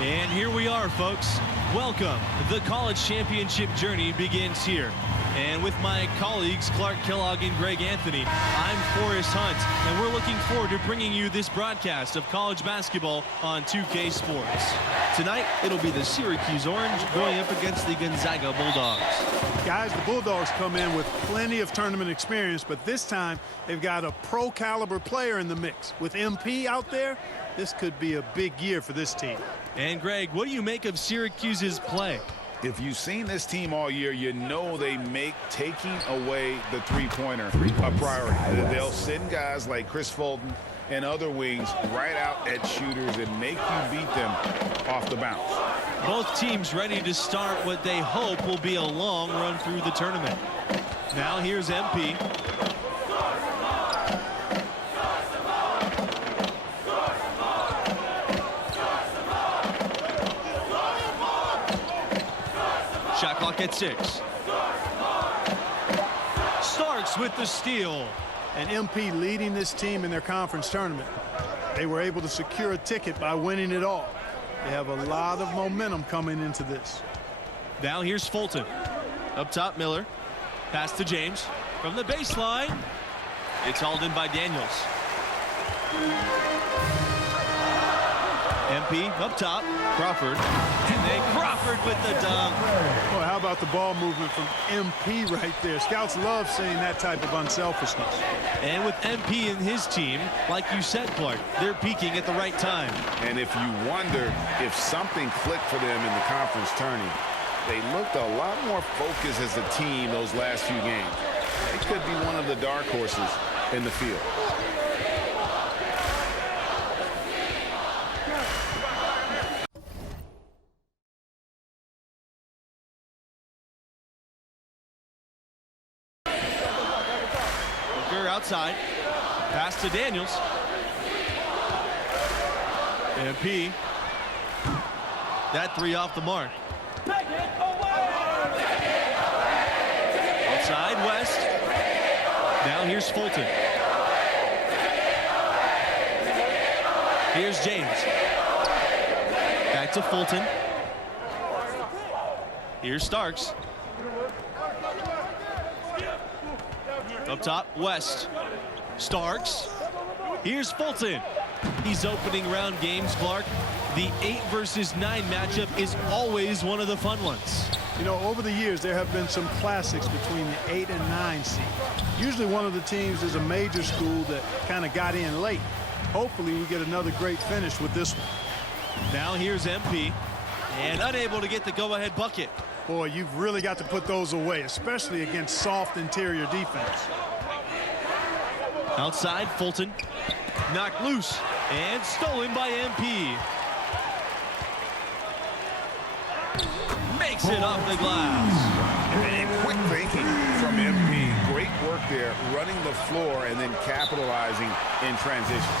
And here we are, folks. Welcome. The college championship journey begins here. And with my colleagues, Clark Kellogg and Greg Anthony, I'm Forrest Hunt, and we're looking forward to bringing you this broadcast of college basketball on 2K Sports. Tonight, it'll be the Syracuse Orange going up against the Gonzaga Bulldogs. Guys, the Bulldogs come in with plenty of tournament experience, but this time they've got a pro-caliber player in the mix. With MP out there, this could be a big year for this team. And Greg, what do you make of Syracuse's play? If you've seen this team all year, you know they make taking away the three-pointer a priority. They'll send guys like Chris Fulton and other wings right out at shooters and make you beat them off the bounce. Both teams ready to start what they hope will be a long run through the tournament. Now here's MP. Shot clock at 6. Starks with the steal. And MP leading this team in their conference tournament. They were able to secure a ticket by winning it all. They have a lot of momentum coming into this. Now here's Fulton. Up top, Miller. Pass to James. From the baseline. It's hauled in by Daniels. MP up top. Crawford. And then Crawford with the dunk. Boy, how about the ball movement from MP right there? Scouts love seeing that type of unselfishness. And with MP and his team, like you said, Clark, they're peaking at the right time. And if you wonder if something clicked for them in the conference tourney, they looked a lot more focused as a team those last few games. They could be one of the dark horses in the field. Outside. Pass to Daniels. MP. That three off the mark. Outside, West. Now here's Fulton. Here's James. Back to Fulton. Here's Starks. Up top, West. Starks. Here's Fulton. He's opening round games, Clark. The 8 versus 9 matchup is always one of the fun ones. You know, over the years, there have been some classics between the 8 and 9 seed. Usually one of the teams is a major school that kind of got in late. Hopefully we get another great finish with this one. Now here's MP. And unable to get the go-ahead bucket. Boy, you've really got to put those away, especially against soft interior defense. Outside, Fulton. Knocked loose and stolen by MP. Makes it off the glass. And quick thinking from MP. Great work there, running the floor and then capitalizing in transition.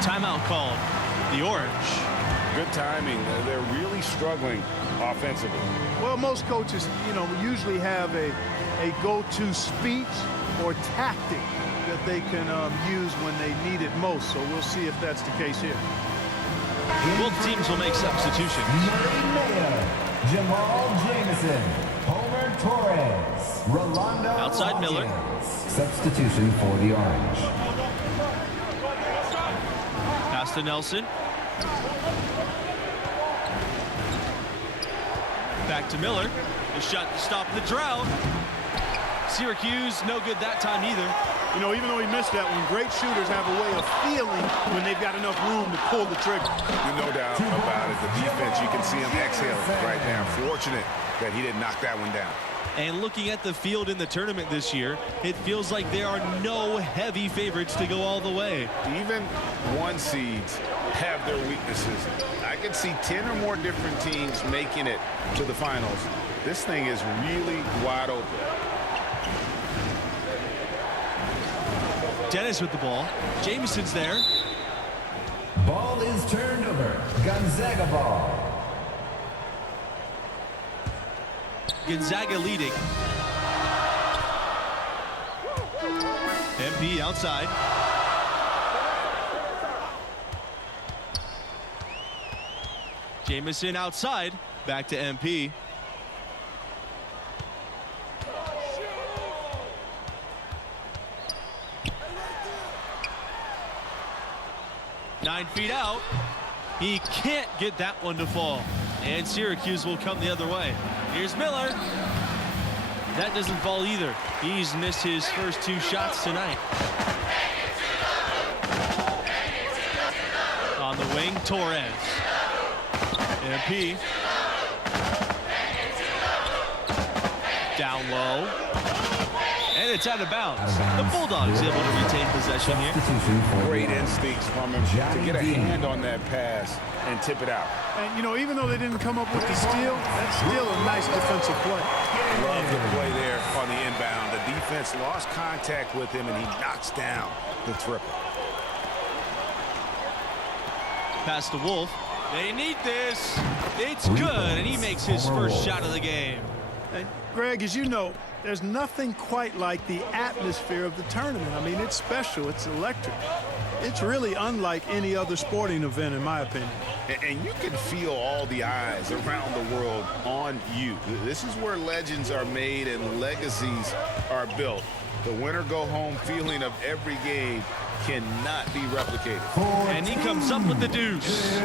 Timeout called. The Orange. Good timing. They're really struggling offensively. Well, most coaches, usually have a go-to speech or tactic that they can use when they need it most. So we'll see if that's the case here. Both teams will make substitutions. Mayor, Jamal Jamison, Homer Torres, Rolando outside Miller. Substitution for the Orange. Pass to Nelson. Back to Miller. The shot to stop the drought. Syracuse, no good that time either. You know, even though he missed that one, great shooters have a way of feeling when they've got enough room to pull the trigger. No doubt about it. The defense, you can see him exhaling right now. Fortunate that he didn't knock that one down. And looking at the field in the tournament this year, it feels like there are no heavy favorites to go all the way. Even 1 seeds have their weaknesses. I can see 10 or more different teams making it to the finals. This thing is really wide open. Dennis with the ball. Jamison's there. Ball is turned over. Gonzaga ball. Gonzaga leading. MP outside. Jamison outside. Back to MP. Nine feet out. He can't get that one to fall. And Syracuse will come the other way. Here's Miller. That doesn't fall either. He's missed his first 2 shots tonight. On the wing, Torres. MP. Down low. And it's out of bounds. The Bulldogs able to retain possession here. Great instincts from him to get a hand on that pass and tip it out. And, you know, even though they didn't come up with the steal, that's still a nice defensive play. Love the play there on the inbound. The defense lost contact with him, and he knocks down the triple. Pass to Wolf. They need this. It's good, and he makes his first shot of the game. And Greg, as you know, there's nothing quite like the atmosphere of the tournament. I mean, it's special. It's electric. It's really unlike any other sporting event, in my opinion. And you can feel all the eyes around the world on you. This is where legends are made and legacies are built. The winner-go-home feeling of every game cannot be replicated. And he comes up with the deuce.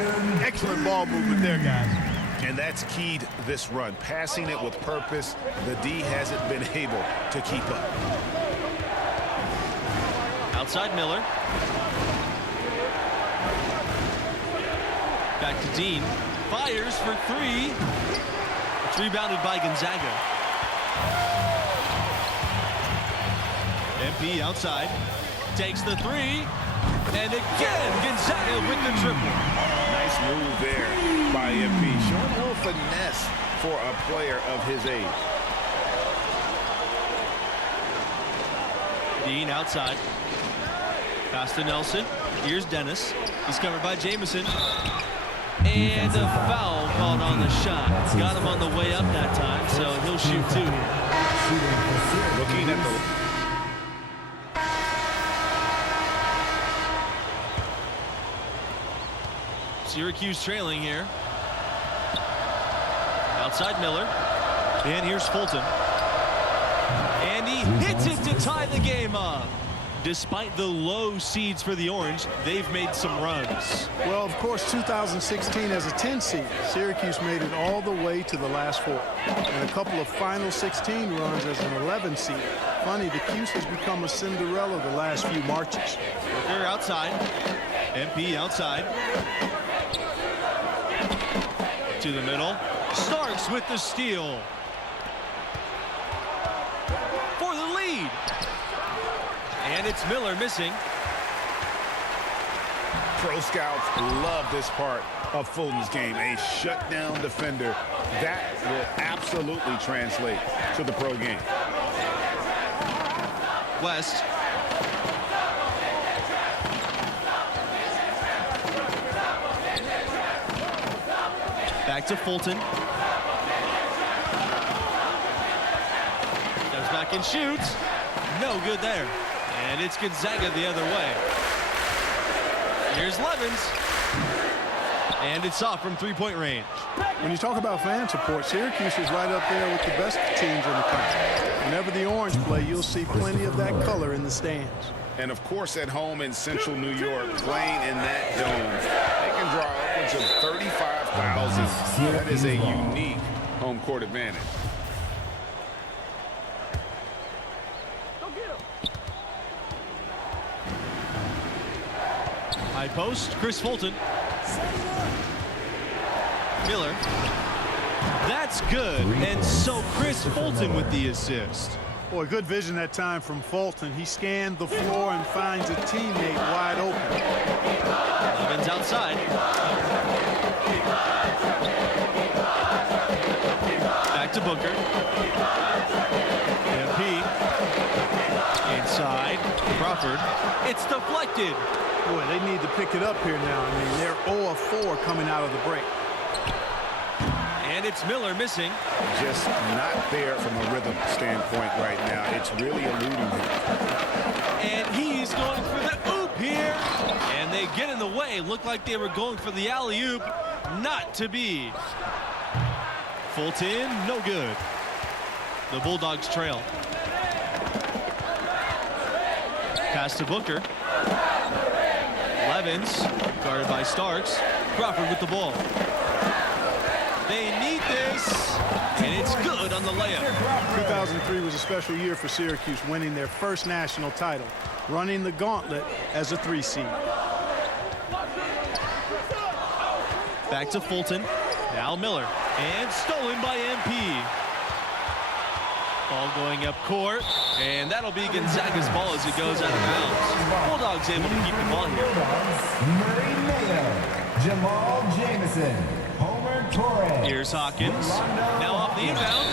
Excellent ball movement there, guys. And that's keyed this run. Passing it with purpose, the D hasn't been able to keep up. Outside Miller. Back to Dean. Fires for 3. It's rebounded by Gonzaga. MP outside. Takes the 3. And again, Gonzaga with the triple. Nice move there by MP. Showing a little finesse for a player of his age. Dean outside. Pass to Nelson. Here's Dennis. He's covered by Jamison. And a foul called on the shot. Got him on the way up that time, so he'll shoot 2. Looking at the... Syracuse trailing here. Outside Miller. And here's Fulton. And he hits it to tie the game up. Despite the low seeds for the Orange, they've made some runs. Well, of course, 2016 as a 10 seed, Syracuse made it all the way to the last 4. And a couple of final 16 runs as an 11 seed. Funny, the Cuse has become a Cinderella the last few marches. Booker outside. MP outside. To the middle. Starks with the steal. For the lead. And it's Miller missing. Pro scouts love this part of Fulton's game. A shutdown defender. That will absolutely translate to the pro game. West. Back to Fulton. Goes back and shoots. No good there. And it's Gonzaga the other way. Here's Levens. And it's off from 3-point range. When you talk about fan support, Syracuse is right up there with the best teams in the country. Whenever the Orange play, you'll see plenty of that color in the stands. And, of course, at home in central New York, playing in that dome, they can draw upwards of 35,000. That is a unique home court advantage. High post, Chris Fulton. Miller. That's good. And so Chris Fulton with the assist. Boy, good vision that time from Fulton. He scanned the floor and finds a teammate wide open. Levens outside. Back to Booker. MP. Inside. Crawford. It's deflected. Boy, they need to pick it up here now. I mean, they're 0 of 4 coming out of the break. And it's Miller missing. Just not there from a rhythm standpoint right now. It's really eluding him. And he's going for the oop here. And they get in the way. Looked like they were going for the alley-oop. not to be. Fulton, no good. The Bulldogs trail. Pass to Booker. Levens, guarded by Starks. Crawford with the ball. They need this, and it's good on the layup. 2003 was a special year for Syracuse, winning their first national title, running the gauntlet as a 3 seed. Back to Fulton. Now Miller. And stolen by MP. Ball going up court. And that'll be Gonzaga's ball as it goes out of bounds. Bulldogs able to keep the ball here. Murray Mayo, Jamal Jamison, Homer Torres. Here's Hawkins. Now off the inbound.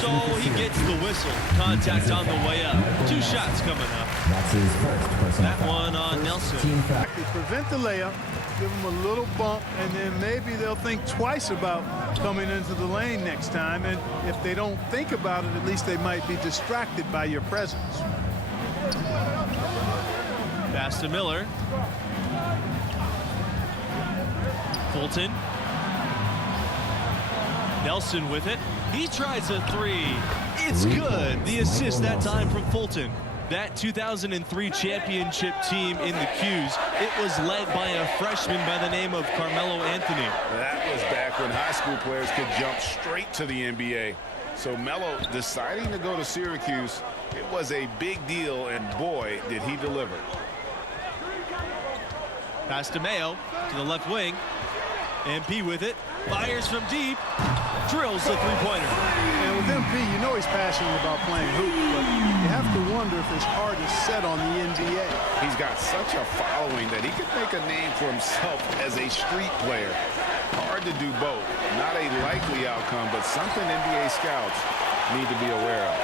So he gets the whistle. Contact on the way up. 2 shots coming up. That's his first personal That one on Nelson. team foul. They prevent the layup, give them a little bump, and then maybe they'll think twice about coming into the lane next time. And if they don't think about it, at least they might be distracted by your presence. Pass to Miller. Fulton. Nelson with it. He tries a 3. It's good. The assist that time from Fulton. That 2003 championship team in the Qs, it was led by a freshman by the name of Carmelo Anthony. That was back when high school players could jump straight to the NBA. So Melo deciding to go to Syracuse, it was a big deal, and boy, did he deliver. Pass to Mayo to the left wing. MP with it. Fires from deep. Drills the 3-pointer. And with MP, you know he's passionate about playing hoop, but you have to wonder if his heart is set on the NBA. He's got such a following that he could make a name for himself as a street player. Hard to do both. Not a likely outcome, but something NBA scouts need to be aware of.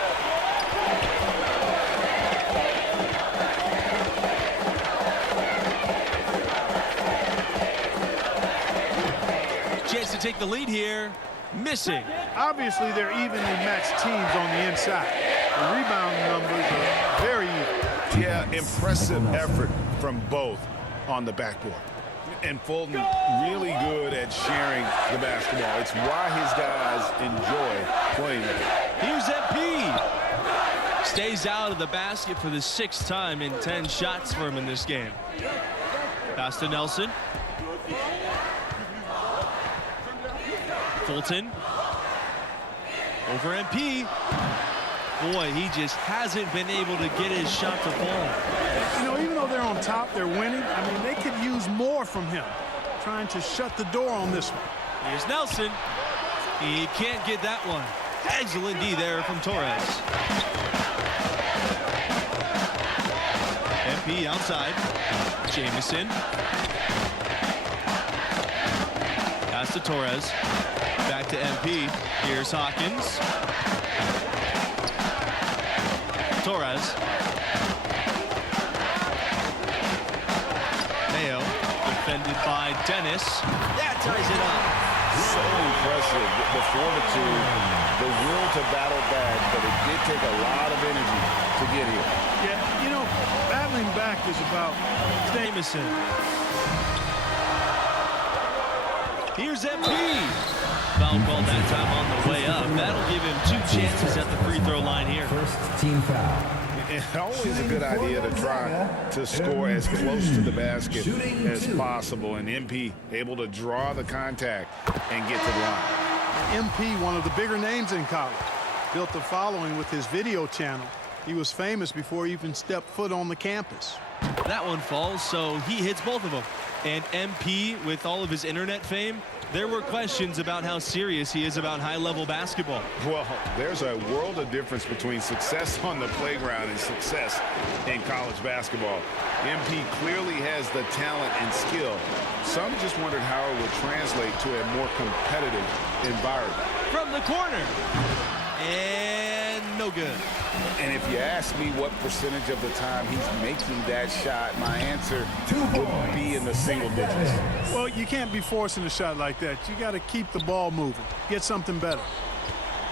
Chance to take the lead here. Missing. Obviously, they're evenly matched teams on the inside. The rebound numbers are very even. Yeah, impressive effort from both on the backboard. And Fulton really good at sharing the basketball. It's why his guys enjoy playing with it. Here's MP. Stays out of the basket for the 6th time in 10 shots for him in this game. Pass to Nelson. Fulton. Over MP. Boy, he just hasn't been able to get his shot to fall. You know, even though they're on top, they're winning. I mean, they could use more from him. Trying to shut the door on this one. Here's Nelson. He can't get that one. Excellent D there from Torres. MP outside. Jamison. Pass to Torres. Back to MP. Here's Hawkins. Torres. Mayo. Defended by Dennis. That ties it up. So impressive. The fortitude, the will to battle back, but it did take a lot of energy to get here. Yeah, you know, battling back is about Jamison. Here's MP. Foul call that time on the way up. That'll give him 2 chances at the free throw line here. First team foul. It's always a good idea to try to score as close to the basket as possible. And MP able to draw the contact and get to the line. MP, one of the bigger names in college. Built a following with his video channel. He was famous before he even stepped foot on the campus. That one falls, so he hits both of them. And MP, with all of his internet fame, there were questions about how serious he is about high-level basketball. Well, there's a world of difference between success on the playground and success in college basketball. MP clearly has the talent and skill. Some just wondered how it would translate to a more competitive environment. From the corner. And no good. And if you ask me what percentage of the time he's making that shot, my answer would be in the single digits. Well, you can't be forcing a shot like that. You got to keep the ball moving. Get something better.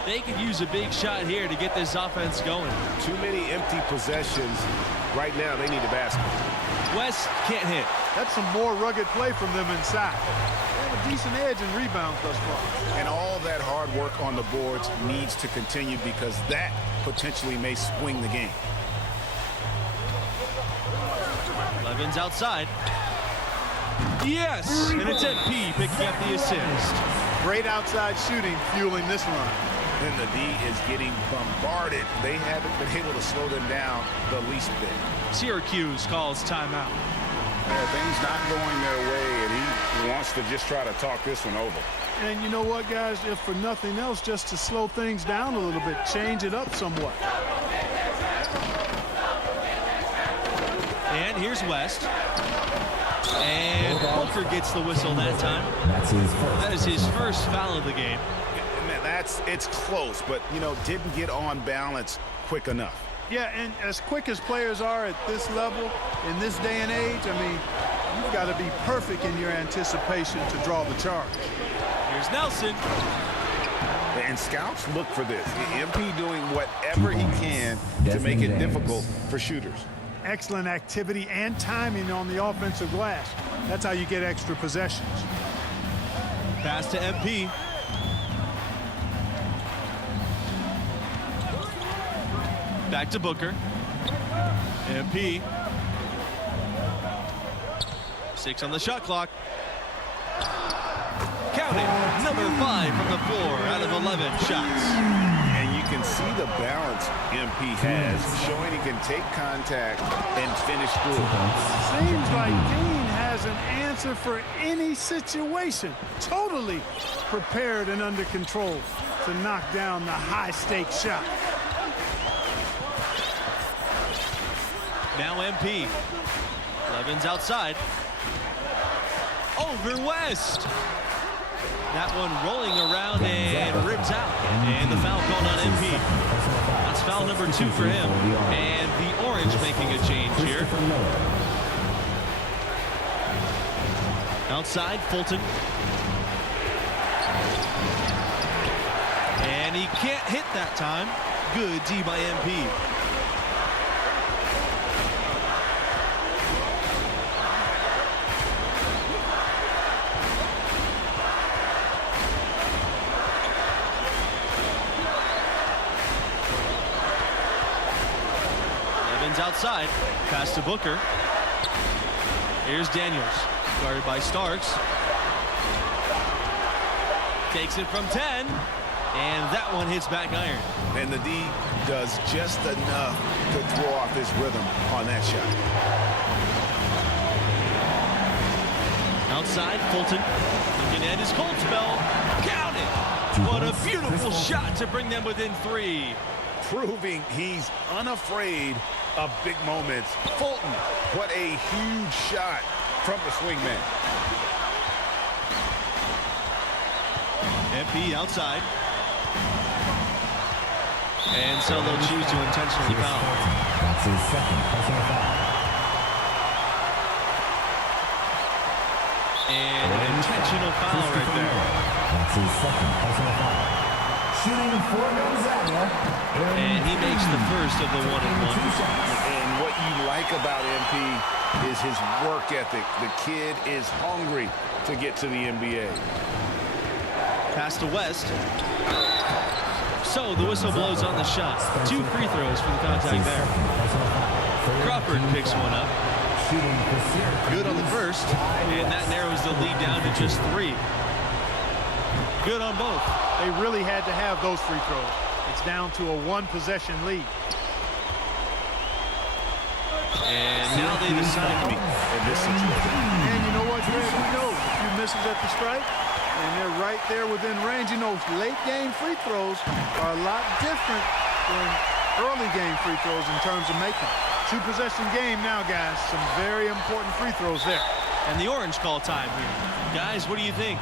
They could use a big shot here to get this offense going. Too many empty possessions. Right now, they need a basket. West can't hit. That's some more rugged play from them inside. They have a decent edge in rebounds thus far. And all that hard work on the boards needs to continue because that potentially may swing the game. Levens outside. Yes! And it's MP picking up the assist. Great outside shooting fueling this run. Then the D is getting bombarded. They haven't been able to slow them down the least bit. Syracuse calls timeout. Yeah, things not going their way, and he wants to just try to talk this one over. And you know what, guys? If for nothing else, just to slow things down a little bit, change it up somewhat. And here's West. And Booker gets the whistle that time. That's his first. That is his first foul of the game. Man, it's close, but, you know, didn't get on balance quick enough. Yeah, and as quick as players are at this level, in this day and age, I mean, you've got to be perfect in your anticipation to draw the charge. Here's Nelson. And scouts look for this. MP doing whatever he can to make it difficult for shooters. Excellent activity and timing on the offensive glass. That's how you get extra possessions. Pass to MP. Back to Booker. MP. 6 on the shot clock. Count it. Number 5 from the floor out of 11 shots. And you can see the balance MP has, showing he can take contact and finish through. Seems like Dean has an answer for any situation. Totally prepared and under control to knock down the high-stakes shot. Now MP. Levens outside. Over West. That one rolling around and rims out. And the foul called on MP. That's foul number 2 for him. And the Orange making a change here. Outside, Fulton. And he can't hit that time. Good D by MP. Outside, pass to Booker. Here's Daniels, guarded by Starks. Takes it from 10, and that one hits back iron. And the D does just enough to throw off his rhythm on that shot. Outside, Fulton looking at his cold spell. Count it! What a beautiful shot to bring them within 3. Proving he's unafraid of big moments. Fulton, what a huge shot from the swingman. MP outside. And so they'll choose to intentionally foul. That's his second personal foul. And an intentional foul right there. That's his second personal foul. Shooting for Gonzaga. And he makes the first of the 1-and-1. And what you like about MP is his work ethic. The kid is hungry to get to the NBA. Pass to West. So the whistle blows on the shot. 2 free throws for the contact there. Crawford picks one up. Good on the first. And that narrows the lead down to just 3. Good on both. They really had to have those free throws. It's down to a 1-possession lead. And now they decide to be in this situation. And you know what, Greg? We know a few misses at the stripe, and they're right there within range. You know, late-game free throws are a lot different than early-game free throws in terms of making. 2-possession game now, guys. Some very important free throws there. And the Orange call time here. Guys, what do you think?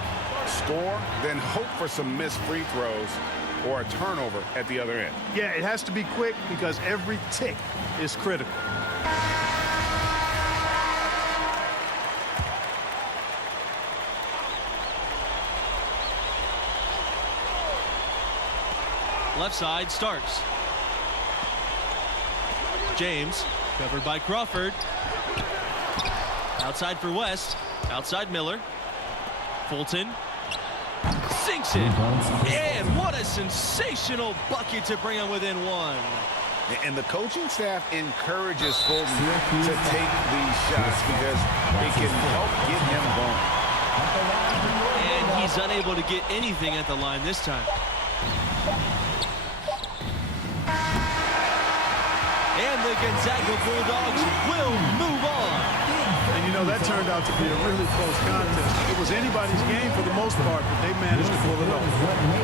Score, then hope for some missed free throws or a turnover at the other end. Yeah, it has to be quick because every tick is critical. Left side, Starks. James, covered by Crawford. Outside for West. Outside Miller. Fulton. Sinks it. And what a sensational bucket to bring him within one. And the coaching staff encourages Fulton to take these shots because it can help get him going. And he's unable to get anything at the line this time. And the Gonzaga Bulldogs will move on. And you know, that turned out to be a really close contest. It was anybody's game for the most part, but they managed to pull it off.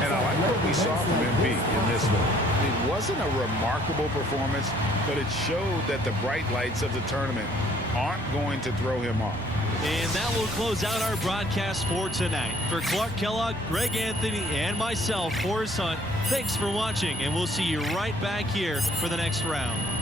And I like what we saw from MP in this one. It wasn't a remarkable performance, but it showed that the bright lights of the tournament aren't going to throw him off. And that will close out our broadcast for tonight. For Clark Kellogg, Greg Anthony, and myself, Forrest Hunt, thanks for watching, and we'll see you right back here for the next round.